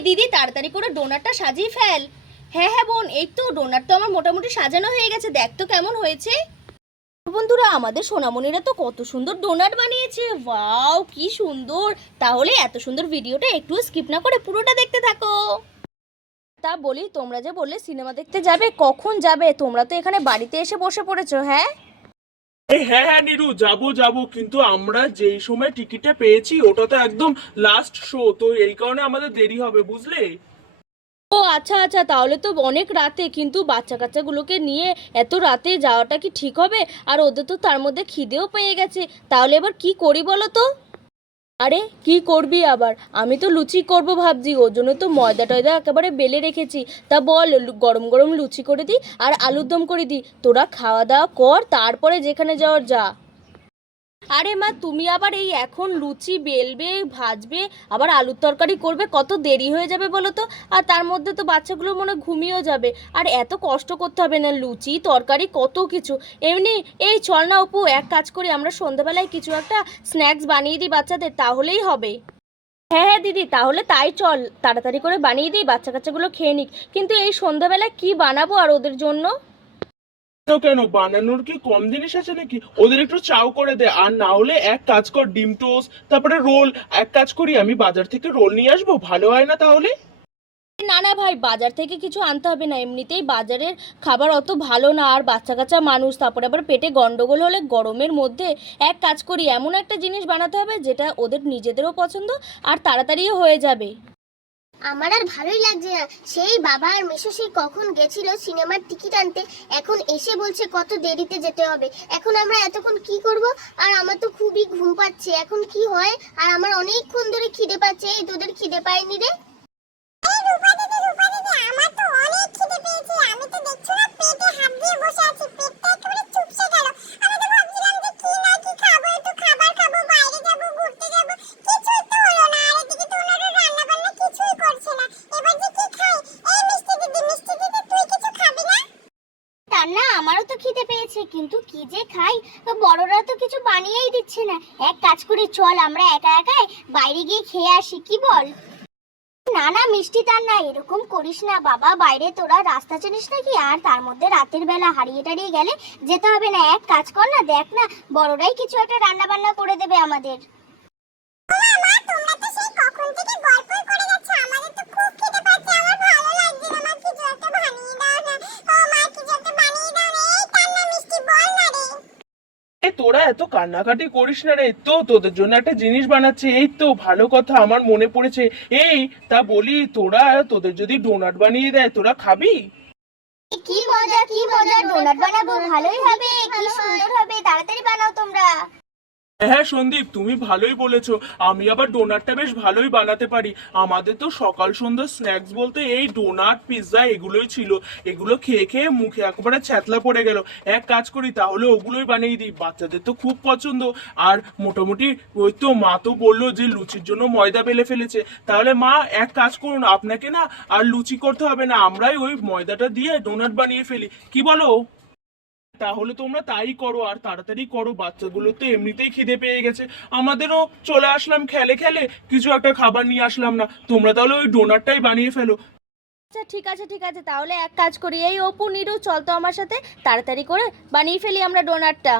দিদি, তাড়াতাড়ি করে ডোনাটটা সাজিয়ে ফেল। হ্যাঁ হ্যাঁ বোন, এই তো, ডোনাট তো আমার মোটামুটি সাজানো হয়ে গেছে, দেখ তো কেমন হয়েছে। বন্ধুরা, আমাদের সোনামণিরা তো কত সুন্দর ডোনাট বানিয়েছে। ওয়াও, কি সুন্দর। তাহলে এত সুন্দর ভিডিওটা একটু স্কিপ না করে পুরোটা দেখতে থাকো। তা বলি, তোমরা যে বললে সিনেমা দেখতে যাবে, কখন যাবে? তোমরা তো এখানে বাড়িতে এসে বসে পড়েছো হ্যাঁ? হ্যাঁ হ্যাঁ নিরু, যাব যাব, কিন্তু আমরা যেই সময় টিকিটটা পেয়েছি, ওটা তো একদম লাস্ট শো তো এই কারণে আমাদের দেরি হবে, বুঝলে? ও আচ্ছা আচ্ছা তাহলে তো অনেক রাতে, কিন্তু বাচ্চা কাচ্চাগুলোকে নিয়ে এত রাতে যাওয়াটা কি ঠিক হবে? আর ওদের তো তার মধ্যে খিদেও পেয়ে গেছে, তাহলে এবার কি করি বলো তো? আরে, কি করবি আবার? আমি তো লুচি করব ভাবছি, ওর জন্য তো ময়দা টয়দা একেবারে বেলে রেখেছি। তা বল গরম গরম লুচি করে দিই আর আলুর দম করে দিই তোরা খাওয়া দাওয়া কর, তারপরে যেখানে যাওয়ার যা। আরে মা, তুমি আবার এই এখন লুচি বেলবে, ভাজবে, আবার আলুর তরকারি করবে, কত দেরি হয়ে যাবে বলো তো? আর তার মধ্যে তো বাচ্চাগুলো মনে ঘুমিয়েও যাবে। আর এত কষ্ট করতে হবে না, লুচি, তরকারি, কত কিছু। এমনি, এই চল না অপু, এক কাজ করি, আমরা সন্ধ্যাবেলায় কিছু একটা স্ন্যাক্স বানিয়ে দিই বাচ্চাদের, তাহলেই হবে। হ্যাঁ হ্যাঁ দিদি, তাহলে তাই চল, তাড়াতাড়ি করে বানিয়ে দিই বাচ্চা কাচ্চাগুলো খেয়ে নিক। কিন্তু এই সন্ধ্যাবেলায় কি বানাবো আর ওদের জন্য? কেন? বানানোর কি কম জিনিস আছে নাকি? ওদের একটু চাও করে দে। আর না হলে এক কাজ কর, ডিম টোস্ট, তারপরে রোল। এক কাজ করি, আমি বাজার থেকে রোল নিয়ে আসব? ভালো হয় না তাহলে? না না ভাই, বাজার থেকে কিছু আনতে হবে না। এমনিতেই বাজারের খাবার অত ভালো না। আর বাচ্চা কাচ্চা মানুষ, তারপরে আবার পেটে গন্ডগোল হলে গরমের মধ্যে এক কাজ করি, এমন একটা জিনিস বানাতে হবে যেটা ওদের নিজেদেরও পছন্দ আর তাড়াতাড়িও হয়ে যাবে। আমার আর ভালোই লাগছে না। সেই বাবা আর মেশো সেই কখন গেছিল সিনেমার টিকিট আনতে, এখন এসে বলছে কত দেরিতে যেতে হবে। এখন আমরা এতক্ষণ কি করব? আর আমার তো খুবই ঘুম পাচ্ছে। এখন কি হয়? আর আমার অনেকক্ষণ ধরে খিদে পাচ্ছে। এই তোদের খিদে পায়নি রে? এরকম করিস না বাবা, বাইরে তোরা রাস্তা চিনিস নাকি? আর তার মধ্যে রাতের বেলা হারিয়ে টারিয়ে গেলে যেতে হবে না। এক কাজ কর না, দেখ না, বড়রাই কিছু একটা রান্না বান্না করে দেবে আমাদের। এ, তোরা এত কান্নাকাটি করিস না রে। তো তোদের জন্য একটা জিনিস বানাচ্ছি। এই তো ভালো কথা আমার মনে পড়েছে। এই, তা বলি, তোরা তোদের যদি ডোনাট বানিয়ে দেয়, তোরা খাবি? কি মজা কি মজা। ডোনাট বানাবো, ভালোই হবে। কি সুন্দর হবে। তাড়াতাড়ি বানাও তোমরা। হ্যাঁ সন্দীপ, তুমি ভালোই বলেছ। আমি আবার ডোনাটটা বেশ ভালোই বানাতে পারি। আমাদের তো সকাল সন্ধ্যা স্ন্যাক্স বলতে এই ডোনাট পিৎজা এগুলোই ছিল। এগুলো খেয়ে খেয়ে মুখে একেবারে ছ্যাতলা পড়ে গেল। এক কাজ করি, তাহলে ওগুলোই বানিয়ে দিই। বাচ্চাদের তো খুব পছন্দ। আর মোটামুটি ওই তো মা তো বলল যে লুচির জন্য ময়দা বেলে ফেলেছে। তাহলে মা, এক কাজ করুন, আপনাকে না আর লুচি করতে হবে না। আমরাই ওই ময়দাটা দিয়ে ডোনাট বানিয়ে ফেলি। কি বলো? তাহলে তোমরা তাই করো, আর তাড়াতাড়ি করো। বাচ্চাগুলো তো এমনিতেই খিদে পেয়ে গেছে। আমাদেরও চলে আসলাম খেলে খেলে, কিছু একটা খাবার নিয়ে আসলাম না। তোমরা তাহলে ওই ডোনারটাই বানিয়ে ফেলো। আচ্ছা ঠিক আছে ঠিক আছে। তাহলে এক কাজ করি। এই অপু, নিরু, চল তো আমার সাথে তাড়াতাড়ি করে বানিয়ে ফেলি আমরা ডোনারটা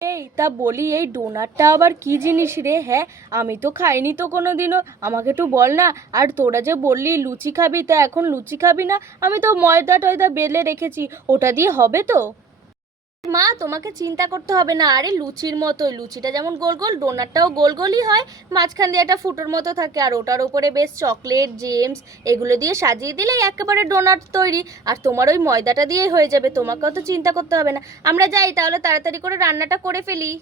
এই, তা বলি, এই ডোনারটা আবার কি জিনিস রে? হ্যাঁ আমি তো খাইনি তো কোনো দিনও আমাকে একটু বল না। আর তোরা যে বললি লুচি খাবি, তা এখন লুচি খাবি না? আমি তো ময়দা টয়দা বেলে রেখেছি। ওটা দিয়ে হবে তো? মা, তোমাকে চিন্তা করতে হবে না। আরে লুচির মতো লুচিটা যেমন গোল গোল, ডোনাটটাও গোল গোলই হয়। মাঝখান দিয়ে একটা ফুটোর মতো থাকে, আর ওটার উপরে বেশ চকলেট, জেমস, এগুলো দিয়ে সাজিয়ে দিলেই একেবারে ডোনাট তৈরি। আর তোমার ওই ময়দাটা দিয়েই হয়ে যাবে, তোমাকে অত চিন্তা করতে হবে না। আমরা যাই, তাহলে তাড়াতাড়ি করে রান্নাটা করে ফেলি।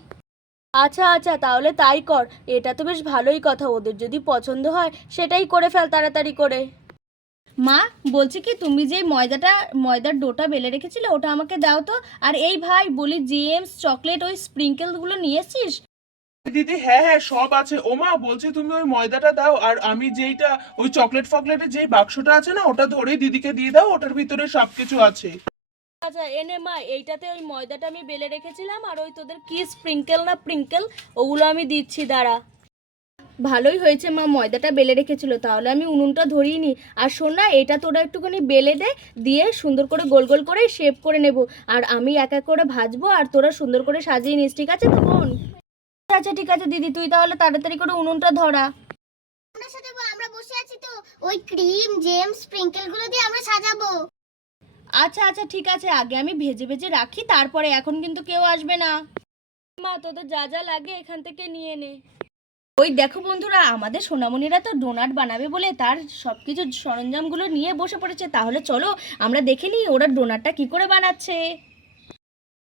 আচ্ছা আচ্ছা তাহলে তাই কর। এটা তো বেশ ভালোই কথা, ওদের যদি পছন্দ হয়, সেটাই করে ফেল তাড়াতাড়ি করে। মা বলছি কি তুমি যে ময়দাটা ময়দার ডোটা বেলে রেখেছিলে ওটা আমাকে দাও তো। আর এই ভাই বলি জেমস চকলেট ওই স্প্রিঙ্কেলগুলো নিয়ে এসছিস? দিদি হ্যাঁ হ্যাঁ সব আছে। ওমা বলছি তুমি ওই ময়দাটা দাও আর আমি যেইটা ওই চকলেট ফকলেটের যেই বাক্সটা আছে না ওটা ধরেই দিদিকে দিয়ে দাও ওটার ভিতরে সবকিছু আছে। আচ্ছা এনে মা এইটাতে ওই ময়দাটা আমি বেলে রেখেছিলাম আর ওই তোদের কি স্প্রিঙ্কেল না প্রিঙ্কেল ওগুলো আমি দিচ্ছি দাঁড়া। ভালোই হয়েছে মা। ময়দাটা বেলে রেখেছিল। তাহলে আমি উনুনটা ধরিয়ে নি। আর শোন না এটা তোরা একটুখানি বেলে দে দিয়ে সুন্দর করে গোল গোল করে শেপ করে নেব। আর আমি এক এক করে ভাজবো আর তোরা সুন্দর করে সাজিয়ে নিস ঠিক আছে তো বোন আচ্ছা ঠিক আছে দিদি তুই তাহলে তাড়াতাড়ি করে উনুনটা ধরা। আমরা সাজাবো আমরা বসে আছি তো। ওই ক্রিম জেম স্প্রিঙ্কেলগুলো দিয়ে আমরা সাজাবো। আচ্ছা আচ্ছা ঠিক আছে আগে আমি ভেজে ভেজে রাখি তারপরে এখন কিন্তু কেউ আসবে না। মা তোদের যা যা লাগে এখান থেকে নিয়ে নে। ওই দেখো বন্ধুরা আমাদের সোনামণিরা তো ডোনাট বানাবে বলে তার সব কিছু সরঞ্জামগুলো নিয়ে বসে পড়েছে। তাহলে চলো আমরা দেখে নিই ওরা ডোনাটটা কি করে বানাচ্ছে।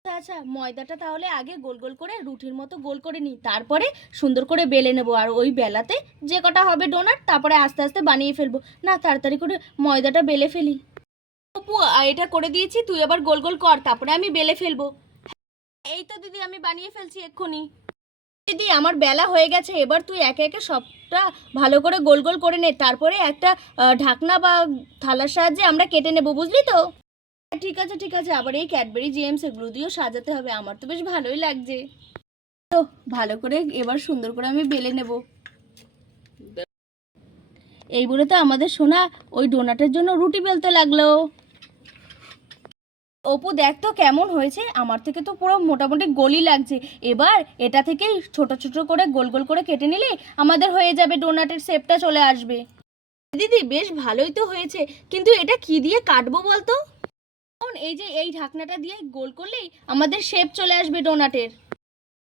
আচ্ছা, ময়দাটা তাহলে আগে গোল গোল করে রুটির মতো গোল করে নিই। তারপরে সুন্দর করে বেলে নেব। আর ওই বেলাতে যে কটা হবে ডোনাট তারপরে আস্তে আস্তে বানিয়ে ফেলব। না তাড়াতাড়ি করে ময়দাটা বেলে ফেলি। অপু এটা করে দিয়েছি তুই আবার গোল গোল কর তারপরে আমি বেলে ফেলব। এই তো দিদি আমি বানিয়ে ফেলছি এক্ষুনি। দিদি, আমার বেলা হয়ে গেছে, এবার তুই একে একে সবটা ভালো করে গোল গোল করে নে। তারপরে একটা ঢাকনা বা থালার সাহায্যে আমরা কেটে নেব, বুঝলি তো? ঠিক আছে ঠিক আছে। আবার এই ক্যাডবেরি জেমস এগুলো দিয়েও সাজাতে হবে। আমার তো বেশ ভালোই লাগছে। তো, ভালো করে এবার সুন্দর করে আমি বেলে নেব। এই বলে তো আমাদের সোনা ওই ডোনাটের জন্য রুটি বেলতে লাগল। অপু দেখ তো কেমন হয়েছে। আমার থেকে তো পুরো মোটামুটি গলি লাগছে। এবার এটা থেকেই ছোট ছোট করে গোল গোল করে কেটে নিলে আমাদের হয়ে যাবে ডোনাটের শেপটা চলে আসবে। দিদি বেশ ভালোই তো হয়েছে। কিন্তু এটা কি দিয়ে কাটবো বলতো? এখন এই যে এই ঢাকনাটা দিয়ে গোল করলেই আমাদের শেপ চলে আসবে ডোনাটের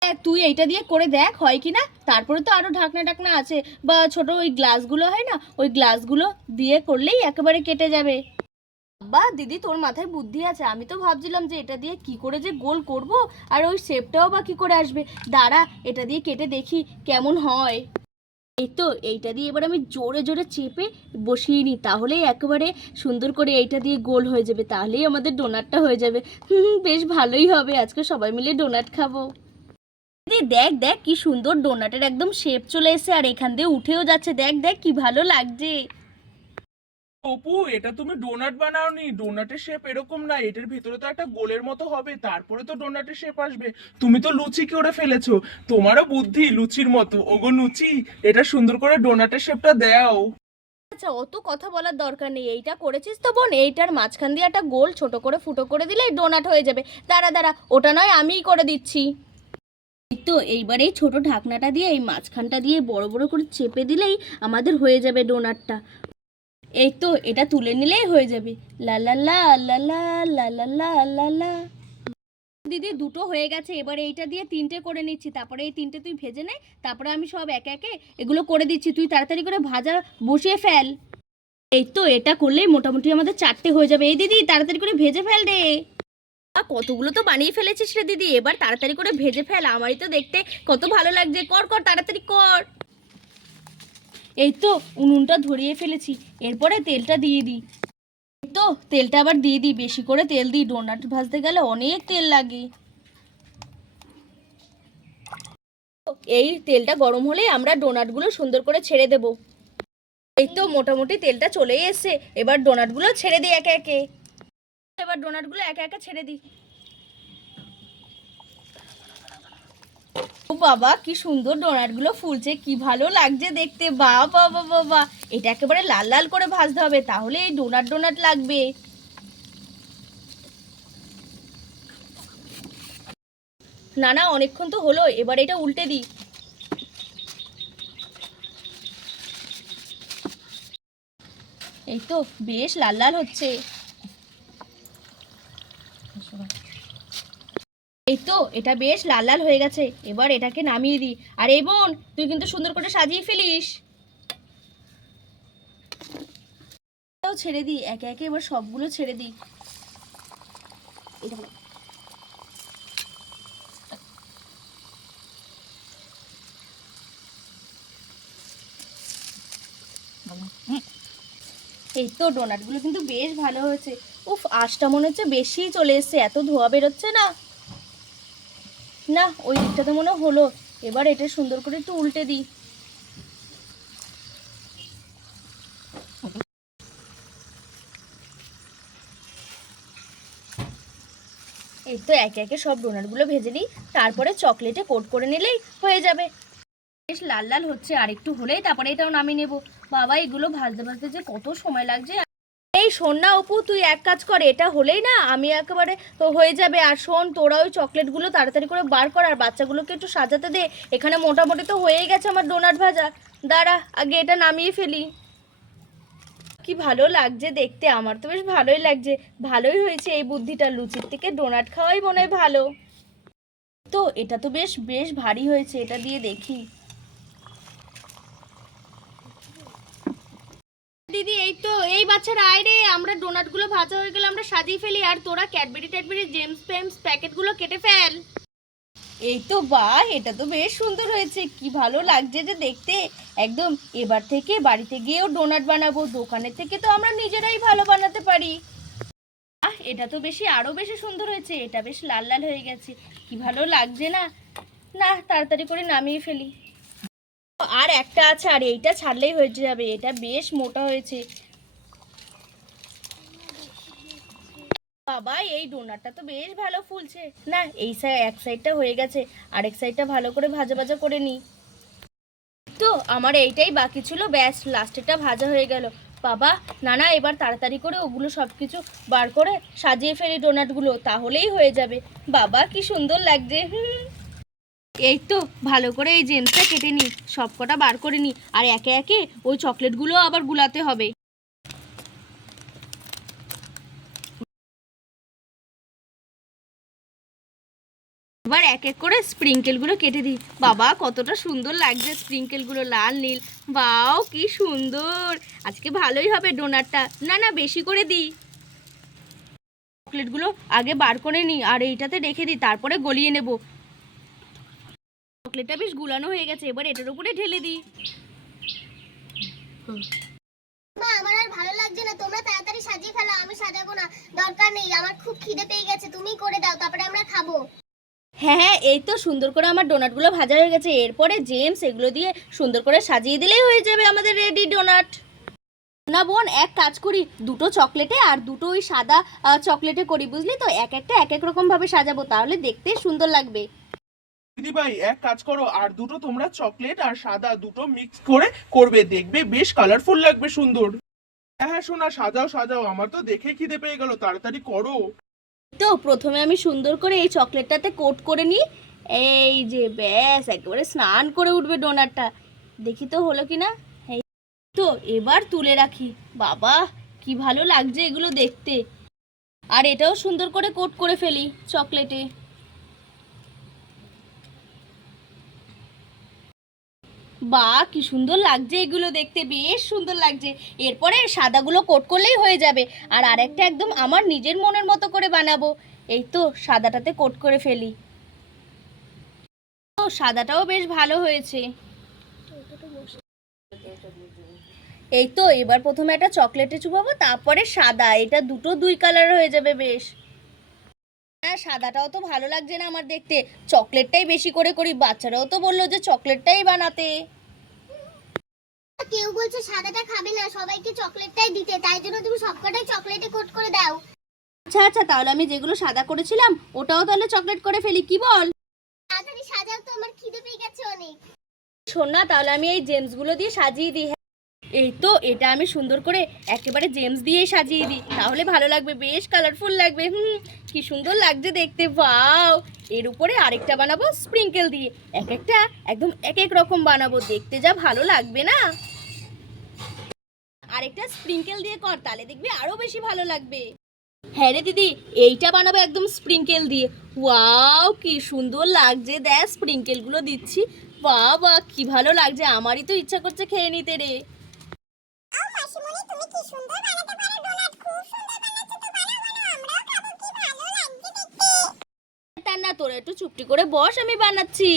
দেখ, তুই এইটা দিয়ে করে দেখ হয় কি না? তারপরে তো আরও ঢাকনা টাকনা আছে। বা ছোট ওই গ্লাসগুলো হয় না? ওই গ্লাসগুলো দিয়ে করলেই একেবারে কেটে যাবে। বা দিদি, তোর মাথায় বুদ্ধি আছে। আমি তো ভাবছিলাম যে এটা দিয়ে কি করে যে গোল করব, আর ওই শেপটাও বা কি করে আসবে? দাঁড়া, এটা দিয়ে কেটে দেখি কেমন হয়। এই তো, এইটা দিয়ে এবার আমি জোরে জোরে চেপে বসিয়ে নিই, তাহলেই একেবারে সুন্দর করে এইটা দিয়ে গোল হয়ে যাবে, তাহলেই আমাদের ডোনাটটা হয়ে যাবে। হুম বেশ ভালোই হবে, আজকে সবাই মিলে ডোনাট খাব। দেখ দেখ, কি সুন্দর ডোনাটের একদম শেপ চলে এসে আর এখান দিয়ে উঠেও যাচ্ছে, দেখ দেখ, কি ভালো লাগছে। অপু এটা তুমি ডোনাট বানাওনি ডোনাটের শেপ এরকম না, এটার ভিতরে তো একটা গোলের মতো হবে, তারপরে তো ডোনাটের শেপ আসবে। তুমি তো লুচি করে ফেলেছো? তোমারও বুদ্ধি লুচির মতো। ওগো লুচি, এটা সুন্দর করে ডোনাটের শেপটা দাও। আচ্ছা অত কথা বলার দরকার নেই, এইটা করেছিস তো বোন, এইটার মাঝখান দিয়ে একটা গোল ছোট করে ফুটো করে দিলেই ডোনাট হয়ে যাবে। দাঁড়া দাঁড়া, ওটা নয়, আমিই করে দিচ্ছি। তো, এইবার এই ছোট ঢাকনাটা দিয়ে, এই মাঝখানটা দিয়ে বড় বড় করে চেপে দিলেই আমাদের হয়ে যাবে ডোনাটটা এই তো, এটা তুলে নিলেই হয়ে যাবে। লা লা লা লা লা লা লা লা লা লা। দিদি, দুটো হয়ে গেছে, এবার এইটা দিয়ে তিনটে করে নিচ্ছি। তারপরে এই তিনটে তুই ভেজে নে, তারপরে আমি সব একে একে এগুলো করে দিচ্ছি। তুই তাড়াতাড়ি করে ভাজা বসিয়ে ফেল। এই তো, এটা করলেই মোটামুটি আমাদের চারটে হয়ে যাবে। এই দিদি, তাড়াতাড়ি করে ভেজে ফেল রে। কতগুলো তো বানিয়ে ফেলেছিস রে দিদি। এবার তাড়াতাড়ি করে ভেজে ফেল। আমারই তো দেখতে কত ভালো লাগছে। কর কর, তাড়াতাড়ি কর। এই তো উনুনটা ধরিয়ে ফেলেছি, এরপরে তেলটা দিয়ে দিই। এই তো তেলটা আবার দিয়ে দিই, বেশি করে তেল দিই, ডোনাট ভাজতে গেলে অনেক তেল লাগে। এই তেলটা গরম হলে আমরা ডোনাটগুলো সুন্দর করে ছেড়ে দেব। এই তো মোটামুটি তেলটা চলেই এসছে, এবার ডোনাটগুলো ছেড়ে দিই একে একে। এবার ডোনাটগুলো একে একে ছেড়ে দিই। ও বাবা, কি সুন্দর ডোনাটগুলো ফুলছে, কি ভালো লাগছে দেখতে। বা বাবা বাবা এটা একেবারে লাল লাল করে ভাজতে হবে, তাহলে এই ডোনাট ডোনাট লাগবে। না না, অনেকক্ষণ তো হলো, এবার এটা উল্টে দিই। এই তো, বেশ লাল লাল হচ্ছে। এই তো এটা বেশ লাল লাল হয়ে গেছে। এবার এটাকে নামিয়ে দিই। আর এই বোন, তুই কিন্তু সুন্দর করে সাজিয়ে ফেলিস। ছেড়ে দিই, একে একে এবার সবগুলো ছেড়ে দিই। এই তো ডোনাটগুলো কিন্তু বেশ ভালো হয়েছে। উফ, আঁশটা মনে হচ্ছে বেশিই চলে এসছে, এত ধোয়া বেরোচ্ছে না। না, ওই দিকটাতে মনে হলো। এবার এটা সুন্দর করে একটু উল্টে দিই। এই তো একে একে সব ডোনাটগুলো ভেজে নিই, তারপরে চকলেটে কোট করে নিলেই হয়ে যাবে। বেশ লাল লাল হচ্ছে, আর একটু হলেই তারপরে এটাও নামিয়ে নেব। বাবা, এগুলো ভাজতে ভাজতে যে কত সময় লাগছে এই শোন না অপু, তুই এক কাজ কর, এটা হলেই না আমি একেবারে তো হয়ে যাবে। আর শোন, তোরা ওই চকলেটগুলো তাড়াতাড়ি করে বার কর, আর বাচ্চাগুলোকে একটু সাজাতে দে। এখানে মোটামুটি তো হয়েই গেছে আমার ডোনাট ভাজা। দাঁড়া, আগে এটা নামিয়ে ফেলি। কি ভালো লাগছে দেখতে, আমার তো বেশ ভালোই লাগছে। ভালোই হয়েছে এই বুদ্ধিটা, লুচির থেকে ডোনাট খাওয়াই মনে হয় ভালো। তো এটা তো বেশ বেশ ভারী হয়েছে, এটা দিয়ে দেখি। দিদি, এই তো, এই বাচ্চারা, আয় রে, আমরা ডোনাটগুলো ভাজা হয়ে গেলে আমরা সাজিয়ে ফেলি, আর তোরা ক্যাডবেরি ট্যাডবেরি, জেমস পেমস প্যাকেটগুলো কেটে ফেল। এই তো বাহ এটা তো বেশ সুন্দর হয়েছে, কি ভালো লাগছে যে দেখতে। একদম, এবার থেকে বাড়িতে গিয়েও ডোনাট বানাবো, দোকানের থেকে তো আমরা নিজেরাই ভালো বানাতে পারি। আহ, এটা তো বেশি, আরও বেশি সুন্দর হয়েছে, এটা বেশ লাল লাল হয়ে গেছে, কি ভালো লাগছে না। না, তাড়াতাড়ি করে নামিয়ে ফেলি। আর একটা আছে, আর এইটা ছাড়লেই হয়ে যাবে। এটা বেশ মোটা হয়েছে। বাবা, এই ডোনাটটা তো বেশ ভালো ফুলছে। না, এই সাইড এক সাইডটা হয়ে গেছে। আরেক সাইডটা ভালো করে ভাজা ভাজা করে নিই তো আমার এইটাই বাকি ছিল, ব্যাস লাস্টেরটা ভাজা হয়ে গেল। বাবা, না না, এবার তাড়াতাড়ি করে ওগুলো সব কিছু বার করে সাজিয়ে ফেলি ডোনাটগুলো, তাহলেই হয়ে যাবে। বাবা, কি সুন্দর লাগছে। হুম। এই তো, ভালো করে এই জেমসটা কেটে নিই সব কটা বার করে নিই আর একে একে ওই চকলেটগুলো আবার গুলাতে হবে। এবার এক এক করে স্প্রিঙ্কেলগুলো কেটে দিই। বাবা, কতটা সুন্দর লাগছে স্প্রিঙ্কেলগুলো লাল, নীল। বাও, কি সুন্দর! আজকে ভালোই হবে ডোনারটা না না, বেশি করে দিই। চকলেটগুলো আগে বার করে নিই আর এইটাতে রেখে দিই, তারপরে গলিয়ে নেব। চকলেটটা বেশ গুলানো হয়ে গেছে এবার এটার উপরে ঢেলে দিই। মা আমার আর ভালো লাগছে না। তোমরা তাড়াতাড়ি সাজিয়ে ফেলো আমি সাজাবো না। দরকার নেই আমার খুব খিদে পেয়ে গেছে তুমিই করে দাও তারপরে আমরা খাব। হ্যাঁ হ্যাঁ এই তো সুন্দর করে আমার ডোনাটগুলো ভাজা হয়ে গেছে। এরপরে জেমস এগুলো দিয়ে সুন্দর করে সাজিয়ে দিলেই হয়ে যাবে আমাদের রেডি ডোনাট না বোন এক কাজ করি দুটো চকলেটে আর দুটো ওই সাদা চকলেটে করি বুঝলি তো? এক একটা এক এক রকম ভাবে সাজাবো তাহলে দেখতে সুন্দর লাগবে। দিদি ভাই, এক কাজ করো, আর দুটো তোমরা চকলেট আর সাদা দুটো মিক্স করে করবে, দেখবে বেশ কালারফুল লাগবে সুন্দর। হ্যাঁ হ্যাঁ শোনা সাজাও সাজাও, আমার তো দেখে খিদে পেয়ে গেল, তাড়াতাড়ি করো। তো প্রথমে আমি সুন্দর করে এই চকলেটটাতে কোট করে নিই। এই যে ব্যাস, একেবারে স্নান করে উঠবে ডোনারটা দেখি তো হলো কি না তো এবার তুলে রাখি। বাবা, কি ভালো লাগছে এগুলো দেখতে। আর এটাও সুন্দর করে কোট করে ফেলি চকলেটে বা কি সুন্দর লাগছে এগুলো দেখতে, বেশ সুন্দর লাগছে। এরপরে সাদাগুলো কোট করলেই হয়ে যাবে। আর আরেকটা একদম আমার নিজের মনের মতো করে বানাবো। এই তো সাদাটাতে কোট করে ফেলি। তো সাদাটাও বেশ ভালো হয়েছে। এই তো, এবার প্রথমে একটা চকলেটে চুপাবো তারপরে সাদা। এটা দুটো দুই কালার হয়ে যাবে, বেশ। হ্যাঁ সাদাটাও তো ভালো লাগছে না আমার দেখতে। চকলেটটাই বেশি করে করি। বাচ্চারাও তো বলল যে চকলেটটাই বানাতে। কেউ বলছে সাদাটা খাবে না সবাইকে চকলেটটাই দিতে। তাই জন্য তুমি সবকটাই চকলেটে কোট করে দাও। আচ্ছা আচ্ছা তাহলে আমি যেগুলো সাদা করেছিলাম ওটাও তাহলে চকলেট করে ফেলি কি বল? তাড়াতাড়ি সাজাও তো আমার খিদে পেয়ে গেছে অনেক। শোন না তাহলে আমি এই জেমসগুলো দিয়ে সাজিয়ে দিই হ্যাঁ। এই তো, এটা আমি সুন্দর করে একেবারে জেমস দিয়েই সাজিয়ে দিই। তাহলে ভালো লাগবে, বেশ কালারফুল লাগবে। হুম, কি সুন্দর লাগছে দেখতে বাও এর উপরে আরেকটা বানাবো স্প্রিঙ্কেল দিয়ে। এক একটা, একদম এক এক রকম বানাবো। দেখতে যা ভালো লাগবে না? আরেকটা স্প্রিঙ্কেল দিয়ে কর, তাহলে দেখবি আরও বেশি ভালো লাগবে। হ্যাঁ রে দিদি, এইটা বানাবো একদম স্প্রিঙ্কেল দিয়ে। ওয়াও কি সুন্দর লাগছে, দেখ স্প্রিঙ্কেলগুলো দিচ্ছি। বাহ কি ভালো লাগছে, আমারই তো ইচ্ছা করছে খেয়ে নিতে রে আও মাসিমণি তুমি কি সুন্দর না, তোরা একটু চুপটি করে বস, আমি বানাচ্ছি।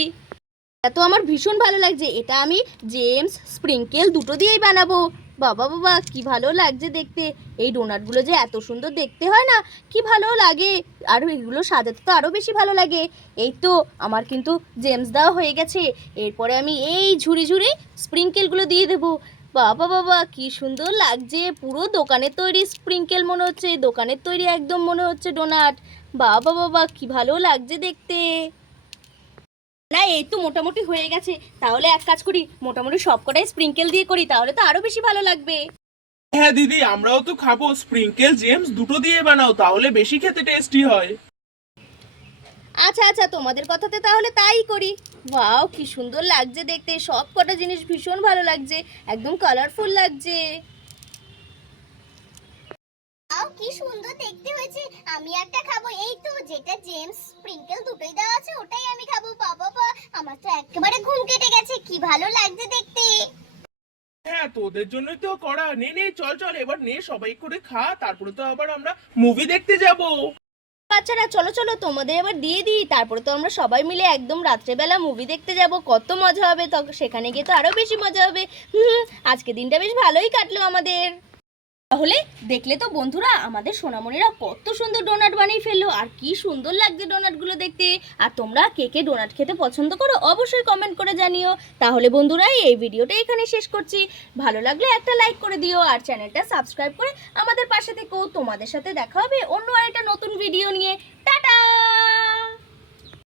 এটা তো আমার ভীষণ ভালো লাগছে, এটা আমি জেমস স্প্রিঙ্কেল দুটো দিয়েই বানাবো। বাবা বাবা, কি ভালো লাগছে দেখতে। এই ডোনাটগুলো যে এত সুন্দর দেখতে হয় না, কি ভালো লাগে। আর এগুলো সাজাতে তো আরও বেশি ভালো লাগে। এই তো, আমার কিন্তু জেমস দেওয়া হয়ে গেছে। এরপরে আমি এই ঝুড়ি ঝুড়ি স্প্রিঙ্কেলগুলো দিয়ে দেবো। বাবা বাবা কি সুন্দর লাগছে। পুরো দোকানের তৈরি স্প্রিঙ্কেল মনে হচ্ছে দোকানের তৈরি একদম মনে হচ্ছে ডোনাট বাবা বাবা কি ভালো লাগছে দেখতে। না এই তো মোটামুটি হয়ে গেছে। তাহলে এক কাজ করি মোটামুটি সব কটাই স্প্রিঙ্কেল দিয়ে করি তাহলে তো আরও বেশি ভালো লাগবে। হ্যাঁ দিদি আমরাও তো খাব। স্প্রিঙ্কেল জেমস দুটো দিয়ে বানাও তাহলে বেশি খেতে টেস্টি হয়। আচ্ছা আচ্ছা তোমাদের কথাতে তাহলে তাই করি। ওয়াও কি সুন্দর লাগছে দেখতে। সব কটা জিনিস ভীষণ ভালো লাগছে। একদম কালারফুল লাগছে। কি সুন্দর দেখতে হয়েছে। আমি একটা খাব। এই তো যেটা জেমস স্প্রিঙ্কেল দুটোই দেওয়া আছে ওটাই আমি খাব। বাবা বা আমার তো একেবারে ঘুম কেটে গেছে। কি ভালো লাগছে দেখতে। হ্যাঁ তোদের জন্যই তো করা। নে নে চল চল এবার নে সবাই করে খা। তারপরে তো আবার আমরা মুভি দেখতে যাব। বাচ্চারা চলো চলো, তোমাদের এবার দিয়ে দিই। তারপরে তো আমরা সবাই মিলে একদম রাত্রেবেলা মুভি দেখতে যাব। কত মজা হবে তো সেখানে গিয়ে তো আরও বেশি মজা হবে। হুম আজকে দিনটা বেশ ভালোই কাটলো আমাদের। তাহলে দেখলে তো বন্ধুরা, আমাদের সোনামণিরা কত সুন্দর ডোনাট বানিয়ে ফেলল, আর কি সুন্দর লাগছে ডোনাটগুলো দেখতে। আর তোমরা কে কে ডোনাট খেতে পছন্দ করো, অবশ্যই কমেন্ট করে জানিও। তাহলে বন্ধুরা, এই ভিডিওটা এখানে শেষ করছি। ভালো লাগলে একটা লাইক করে দিও, আর চ্যানেলটা সাবস্ক্রাইব করে আমাদের পাশে থেকেও তোমাদের সাথে দেখা হবে অন্য আরেকটা নতুন ভিডিও নিয়ে।